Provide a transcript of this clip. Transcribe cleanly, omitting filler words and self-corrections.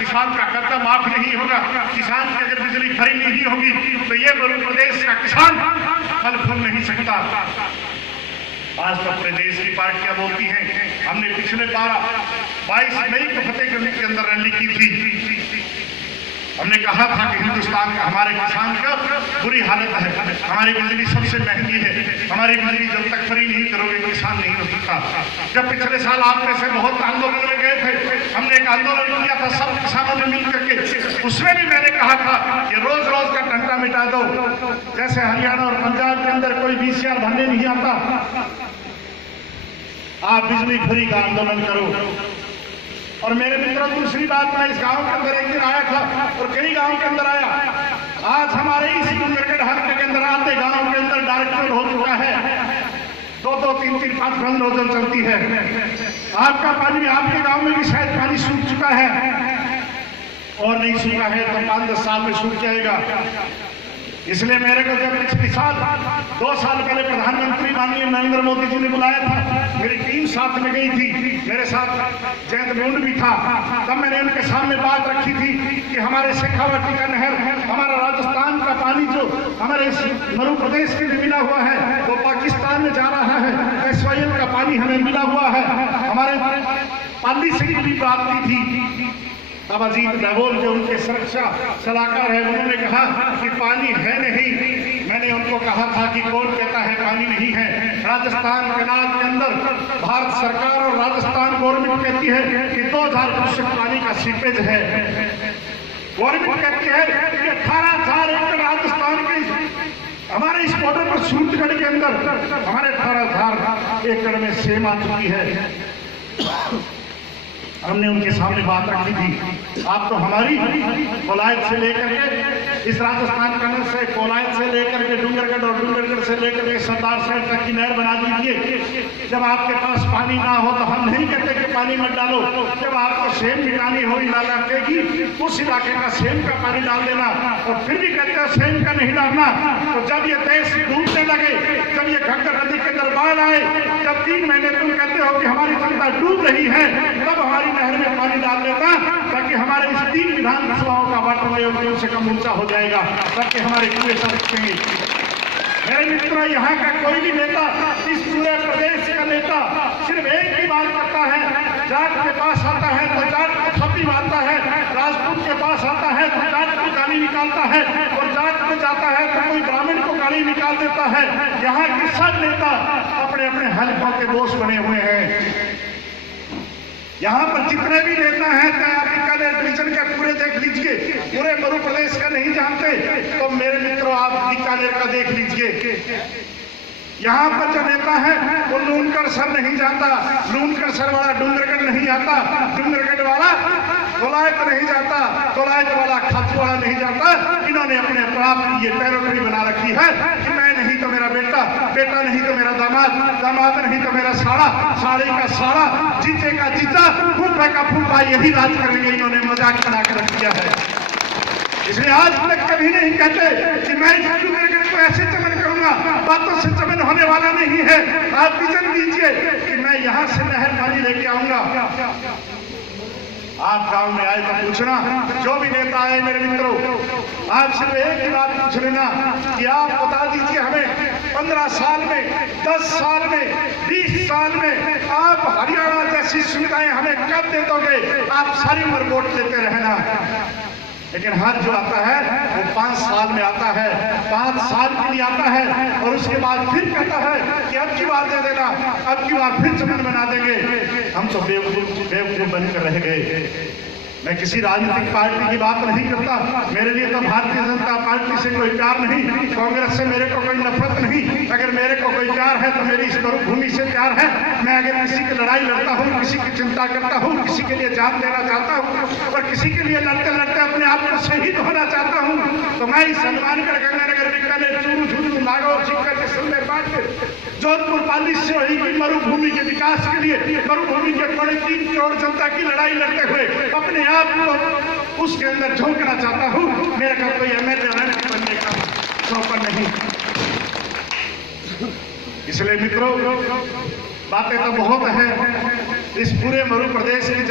किसान का कर्जा माफ नहीं होगा, किसान की अगर बिजली फ्री नहीं होगी तो ये मध्य प्रदेश का किसान फल फूल नहीं सकता। आज तो अपने देश की पार्टियां बोलती हैं, हमने पिछले 22 मई को फतेहगंज के अंदर रैली की थी। हमने कहा था कि हिंदुस्तान का हमारे किसान का बुरी हालत है, हमारी बिजली सबसे महंगी है, हमारी बिजली जब तक फ्री नहीं करोगे किसान नहीं हो सकता। जब पिछले साल आप में से बहुत आंदोलन में गए थे, हमने एक आंदोलन किया था सब किसानों ने मिल करके, उसमें भी मैंने कहा था कि रोज रोज का डंडा मिटा दो। जैसे हरियाणा और पंजाब के अंदर कोई VCR भरने नहीं आता, आप बिजली फ्री का आंदोलन करो। और मेरे मित्रों, दूसरी बात, मैं इस गांव के अंदर एक दिन आया था और कई गांव के अंदर आया। आज हमारे इस डूंगरगढ़ हल्के के अंदर आते गांव के अंदर डायरेक्ट फ्लड हो चुका है, 2-2, 3-3, 5 नोजल चलती है। आपका पानी, आपके गांव में भी शायद पानी सूख चुका है और नहीं सूखा है तो 5-10 साल में सूख जाएगा। इसलिए मेरे को जब पिछले साल 2 साल पहले प्रधानमंत्री माननीय नरेंद्र मोदी जी ने बुलाया था, मेरी टीम साथ में गई थी, मेरे साथ जयंत मुंड भी था। तब मैंने उनके सामने बात रखी थी कि हमारे शेखावाटी का नहर, हमारा राजस्थान का पानी जो हमारे इस मध्य प्रदेश के लिए मिला हुआ है वो पाकिस्तान में जा रहा है, SYL का पानी हमें मिला हुआ है। हमारे पाली से भी बात की थी, अब अजीत डबोल जो उनके सुरक्षा सलाहकार है, उन्होंने कहा कि पानी है नहीं। मैंने उनको कहा था कि कौन कहता है पानी नहीं है? राजस्थान केनाल के अंदर भारत सरकार और राजस्थान गवर्नमेंट कहती है कि 2000 क्यूसेक पानी का सीपेज है। गवर्नमेंट कहती है कि 18,000 एकड़ राजस्थान के हमारे इस बॉर्डर पर सूरजगढ़ के अंदर हमारे 18,000 एकड़ में सेम आ चुकी है। हमने उनके सामने बात रखी थी, आप तो हमारी कोलायत से लेकर के इस राजस्थान कनल से, कोलायत से लेकर के डूंगरगढ़ और डूंगरगढ़ से लेकर के सरदार साहब तक की नहर बना दीजिए। जब आपके पास पानी ना हो तो हम नहीं कहते कि पानी मत डालो, जब आपको सेम मिटानी हो इलाके की, उस इलाके का सेम का पानी डाल देना। और फिर भी कहते हैं सेम का नहीं डालना। तो जब ये देश डूबने लगे, जब ये घग्गर नदी के अंदर बाढ़ आए, जब 3 महीने तुम कहते हो कि हमारी जनता डूब रही है, तब हमारी नहर में पानी डाल देता, ताकि हमारे इस 3 विधानसभाओं का वाटर लेवल कम से कम ऊंचा हो जाएगा, ताकि हमारे कुएं सकेंगे। मेरे मित्रों, यहाँ का कोई भी नेता, इस पूरे प्रदेश का नेता सिर्फ एक ही बात करता है, जाट के पास आता है तो जाट को थप्पी मारता है, राजपूत के पास आता है तो जाट को गाली निकालता है, और जाट को जाता है तो कोई ब्राह्मण को गाली निकाल देता है। यहाँ के सब नेता अपने अपने हल्कों के दोस्त बने हुए हैं। यहाँ पर जितने भी नेता हैं, चाहे आप बीकानेर डिवीजन के पूरे देख लीजिए, पूरे मध्य प्रदेश का नहीं जानते तो मेरे मित्रों आप बीकानेर का देख लीजिए। यहाँ पर जो नेता है वो लूनकर सर नहीं जाता, लूनकर सर वाला डूंगरगढ़ नहीं जाता, डूंगरगढ़ वाला कोलायत नहीं जाता, कोलायत वाला खातूवाड़ा नहीं जाता। इन्होंने अपने आप की ये टेरिटरी बना रखी है कि मैं नहीं तो मेरा बेटा, बेटा नहीं तो मेरा दामाद, दामाद नहीं तो मेरा साड़ा, साड़ी का साड़ा, जीते का जीता, फूफे का फूफा, यही राज करेंगे। इन्होंने मजाक बना के रख दिया है। इसलिए आज तक कभी नहीं कहते कि मैं डूंगरगढ़ को ऐसे चमन करूंगा, बातों से चमन होने वाला नहीं है। आप विजन दीजिए कि मैं यहाँ से नहर पानी लेके आऊंगा। आप गांव में आए तो पूछना, जो भी नेता आए मेरे मित्रों, आप सिर्फ एक ही बात पूछ लेना कि आप बता दीजिए हमें 15 साल में, 10 साल में, 20 साल में आप हरियाणा जैसी सुविधाएं हमें कब दे दोगे? आप सारी उम्र वोट देते रहना। लेकिन हर जो आता है वो 5 साल में आता है, 5 साल के लिए आता है और उसके बाद फिर कहता है कि अब की बार दे देना, अब की बार फिर चमन बना देंगे। हम तो बेवकूफ बनकर रह गए। मैं किसी राजनीतिक पार्टी की बात नहीं करता, मेरे लिए तो भारतीय जनता पार्टी से कोई प्यार नहीं, कांग्रेस से मेरे को कोई नफरत नहीं। अगर मेरे को कोई प्यार है तो मेरी इस मरुभूमि से प्यार है। मैं अगर किसी की लड़ाई लड़ता हूँ, किसी की चिंता करता हूँ, किसी के लिए जान देना चाहता हूँ और किसी के लिए लड़ते लड़ते अपने आप को शहीद होना चाहता हूँ, तो मैं इस हनुमानगढ़, गंगानगर, बीकानेर, चूरू, झुंझुनू, नागौर, सीकर, जैसलमेर, बाड़मेर, जोधपुर, पाली, सिरोही की मरुभूमि के विकास के लिए, मरुभूमि के 3 करोड़ जनता की लड़ाई लड़ते हुए अपने आप को उसके अंदर झोंकना चाहता हूं। मेरे का कोई MLA बनने का सौपन नहीं। इसलिए मित्रों, बातें तो बहुत है इस पूरे मध्य प्रदेश की।